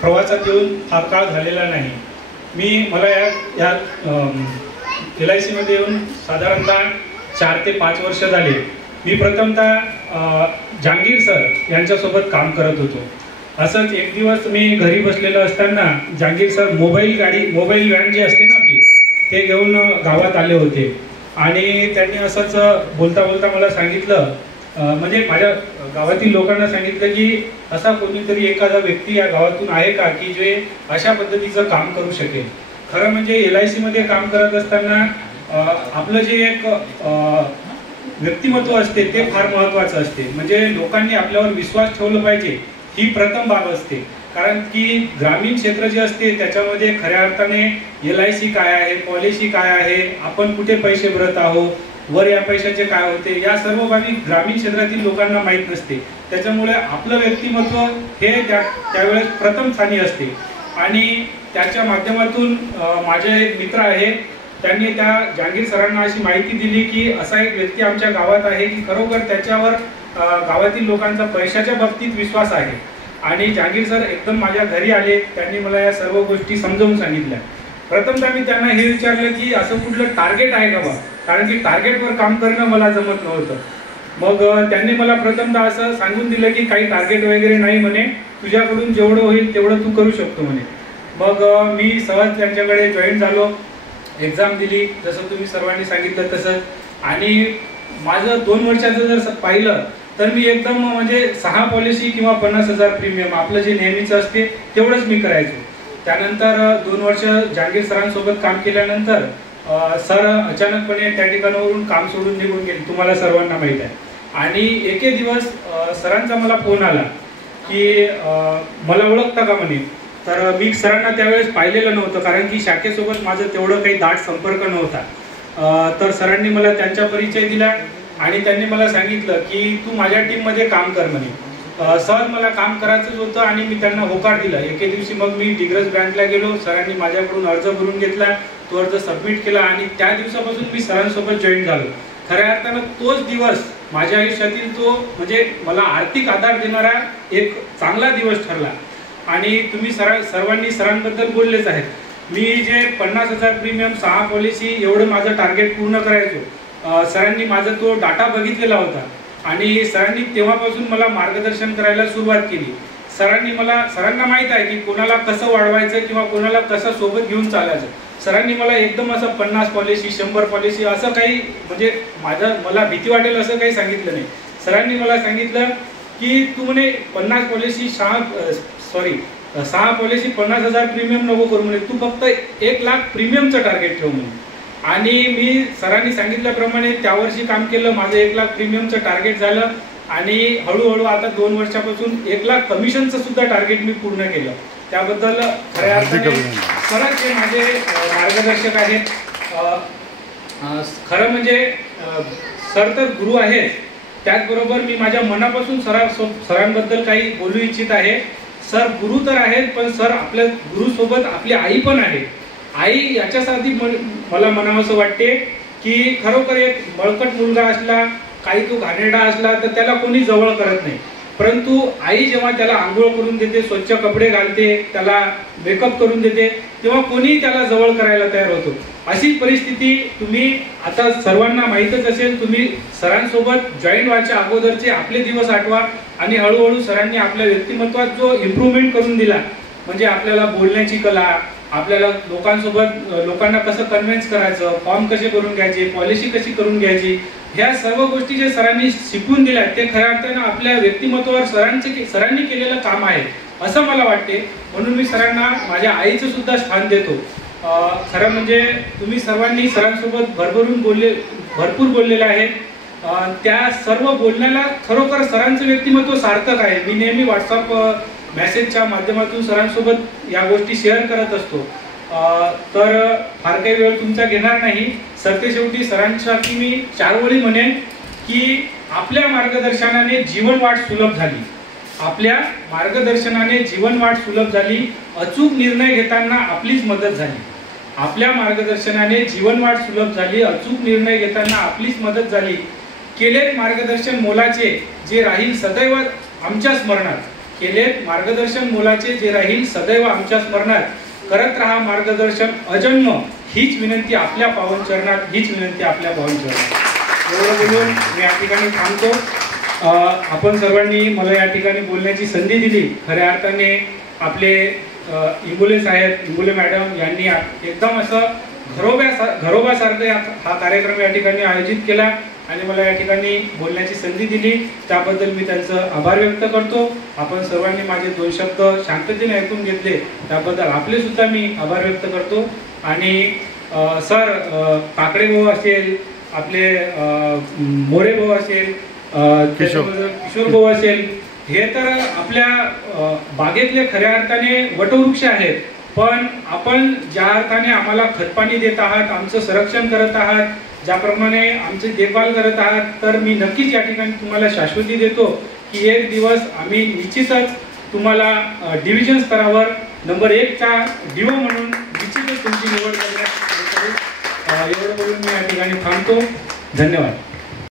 प्रवासात येऊन फार काळ झालेला नाही. मला या LIC मध्ये येऊन साधारणतः 4 ते 5 वर्ष झाले. मी प्रथमतः जहांगीर सर यांच्यासोबत काम करत होतो. असंच एक दिवस मी घरी बसलेलो असताना जहांगीर सर मोबाईल व्हॅन जी असते ना आपली, ते घेऊन गावात आले होते आणि त्यांनी असंच बोलता बोलता मला सांगितलं, म्हणजे माझ्या गावातील लोकांना सांगितलं की असा कोणीतरी एखादा व्यक्ती या गावातून आहे का की जे अशा पद्धतीचं काम करू शकेल. खरं म्हणजे LIC मध्ये काम करत असताना आपलं जे एक व्यक्तिमत्व असते ते फार महत्त्वाचं असते. म्हणजे लोकांनी आपल्यावर विश्वास ठेवला पाहिजे, ही प्रथम बाब असते. कारण की ग्रामीण क्षेत्र जे असते त्याच्यामध्ये खऱ्या अर्थाने LIC काय आहे, पॉलिसी काय आहे, आपण कुठे पैसे भरत आहोत, वर या पैशाचे काय होते, या सर्व बाबी ग्रामीण क्षेत्रातील लोकांना माहीत नसते. त्याच्यामुळे आपलं व्यक्तिमत्व हे त्यावेळेस प्रथम स्थानी असते. आणि त्याच्या माध्यमातून माझे एक मित्र आहे, त्यांनी त्या जहांगीर सरांना अशी माहिती दिली की असा एक व्यक्ती आमच्या गावात आहे की खरोखर त्याच्यावर गावातील लोकांचा पैशाच्या बाबतीत विश्वास आहे. आणि जहांगीर सर एकदम माझ्या घरी आले, त्यांनी मला या सर्व गोष्टी समजावून सांगितल्या. प्रथमतः मी त्यांना हे विचारलं की असं कुठलं टार्गेट आहे का बा, कारण की टार्गेटवर काम करणं मला जमत नव्हतं. मग त्यांनी मला प्रथमतः असं सांगून दिलं की काही टार्गेट वगैरे नाही म्हणे, तुझ्याकडून जेवढं होईल तेवढं तू करू शकतो म्हणे. मग मी सहज त्यांच्याकडे जॉईन झालो, एक्झाम दिली जसं तुम्ही सर्वांनी सांगितलं तसं. आणि माझं 2 वर्षाचं जर पाहिलं तर मी एकदम म्हणजे 6 पॉलिसी किंवा 50,000 प्रीमियम आपलं जे नेहमीचं असते तेवढंच मी करायचो. त्यानंतर 2 वर्ष जहांगीर सरांसोबत काम केल्यानंतर सर अचानकपणे त्या ठिकाणावरून काम सोडून निघून गेले, तुम्हाला सर्वांना माहीत आहे. आणि एके दिवस सरांचा मला फोन आला की मला ओळखता का म्हणे. तर मी सरांना त्यावेळेस पाहिलेलं नव्हतं, कारण की शाखेसोबत माझं तेवढं काही दाट संपर्क नव्हता. तर सरांनी मला त्यांचा परिचय दिला आणि त्यांनी मला सांगितलं की तू माझ्या टीममध्ये काम कर म्हणे. सहज मला काम करायचंच होतं आणि मी त्यांना होकार दिला. एके दिवशी मग मी दिग्रज बँकला गेलो, सरांनी माझ्याकडून अर्ज भरून घेतला, तो अर्ज सबमिट केला आणि त्या दिवसापासून मी सरांसोबत जॉईन झालो. खऱ्या अर्थानं तोच दिवस माझ्या आयुष्यातील तो म्हणजे मला आर्थिक आधार देणारा एक चांगला दिवस ठरला. आणि तुम्ही सर्वांनी सरांबद्दल बोललेच आहेत. मी जे 50,000 प्रीमियम 6 पॉलिसी एवढं माझं टार्गेट पूर्ण करायचो, सरांनी माझा तो डाटा बघितलेला होता आणि सरांनी तेव्हापासून मला मार्गदर्शन करायला सुरुवात केली. सरांना माहीत आहे की कोणाला कसं वाढवायचं किंवा कोणाला कसं सोबत घेऊन चालायचं. सरांनी मला एकदम असं 50 पॉलिसी 100 पॉलिसी असं काही म्हणजे मला भीती वाटेल असं काही सांगितलं नाही. सरांनी मला सांगितलं की तू म्हणे 50 पॉलिसी 6 पॉलिसी 50,000 प्रीमियम नको करू म्हणे, तू फक्त 1 लाख प्रीमियमचं टार्गेट ठेव म्हणे. आणि मी सरांनी सांगितल्याप्रमाणे त्या वर्षी काम केलं, माझं 1 लाख प्रीमियमचं टार्गेट झालं आणि हळूहळू आता 2 वर्षापासून 1 लाख कमिशनचं सुद्धा टार्गेट मी पूर्ण केलं. त्याबद्दल खऱ्या अर्थाने सरच जे माझे मार्गदर्शक आहेत. खरं म्हणजे सर तर गुरु आहेत, त्याचबरोबर मी माझ्या मनापासून सरांबद्दल काही बोलू इच्छित आहे. सर गुरु तर आहेत, पण सर आपल्या गुरुसोबत आपली आई पण आहे. आई याच्यासाठी मला म्हणावंसं वाटते की खरोखर एक बळकट मुलगा असला, काही तो घाणेरडा असला तर त्याला कोणी जवळ करत नाही, परंतु आई जेव्हा त्याला आंघोळ करून देते, स्वच्छ कपडे घालते, त्याला मेकअप करून देते, तेव्हा कोणी त्याला जवळ करायला तयार होतो. अशी परिस्थिती तुम्ही आता सर्वांना माहीतच असेल. तुम्ही सरांसोबत जॉईन व्हायच्या अगोदरचे आपले दिवस आठवा आणि हळूहळू सरांनी आपल्या व्यक्तिमत्वात जो इम्प्रूव्हमेंट करून दिला, म्हणजे आपल्याला बोलण्याची कला, आपल्याला लोकांना कसं कन्व्हिन्स करायचं, फॉर्म कसे करून घ्यायचे, पॉलिसी कशी करून घ्यायची, ह्या सर्व गोष्टी जे सरांनी शिकवून दिल्या ते खऱ्या अर्थानं आपल्या व्यक्तिमत्वावर सरांनी केलेलं काम आहे असं मला वाटते. म्हणून मी सरांना माझ्या आईचं सुद्धा स्थान देतो. खरं म्हणजे तुम्ही सर्वांनी सरांसोबत भरपूर बोललेलं आहे. त्या सर्व बोलण्याला खरोखर सरांचं व्यक्तिमत्व सार्थक आहे. मी नेहमी व्हॉट्सअप मेसेजच्या माध्यमातून सरांसोबत या गोष्टी शेअर करत असतो. तर फार काही वेळ तुमचा घेणार नाही. सरतेशेवटी सरांसाठी मी 4 ओळी म्हणेन की आपल्या मार्गदर्शनाने जीवनवाट सुलभ झाली. आपल्या मार्गदर्शनाने जीवनवाट सुलभ झाली. अचूक निर्णय घेताना आपलीच मदत झाली. आपल्या मार्गदर्शनाने जीवनवाट सुलभ झाली. अचूक निर्णय घेताना आपलीच मदत झाली. केले मार्गदर्शन मोलाचे, जे राहील सदैव आमच्या स्मरणात. केलेत मार्गदर्शन मोलाचे जे राहील सदैव आमच्या स्मरणात, करत राहा मार्गदर्शन अजन्म, हीच विनंती आपल्या पावन चरणात, हीच विनंती आपल्या पावन चरणात. एवढं बोलून मी या ठिकाणी थांबतो. आपण सर्वांनी मला या ठिकाणी बोलण्याची संधी दिली. खऱ्या अर्थाने आपले इंगुले साहेब, इंगुले मॅडम यांनी एकदम असं घरोबासारखं हा कार्यक्रम या ठिकाणी आयोजित केला आणि मला या ठिकाणी बोलण्याची संधी दिली. त्याबद्दल मी त्यांचं आभार व्यक्त करतो. आपण सर्वांनी माझे 2 शब्द शांततेने ऐकून घेतले त्याबद्दल आपले सुद्धा मी आभार व्यक्त करतो. आणि सर, काकडे भाऊ असेल, आपले मोरे भाऊ असेल, किशोर भाऊ असेल, हे तर आपल्या बागेतले खऱ्या अर्थाने वटवृक्ष आहेत. पण आपण ज्या अर्थाने आम्हाला खतपाणी देत आहात, आमचं संरक्षण करत आहात, ज्याप्रमाणे आमची देखभाल करत आहात, तर मी नक्कीच या ठिकाणी तुम्हाला शाश्वती देतो की एक दिवस आम्ही निश्चितच तुम्हाला डिव्हिजन स्तरावर नंबर 1चा DO म्हणून निश्चितच तुमची निवड करण्यात. एवढं बोलून मी या ठिकाणी थांबतो. धन्यवाद.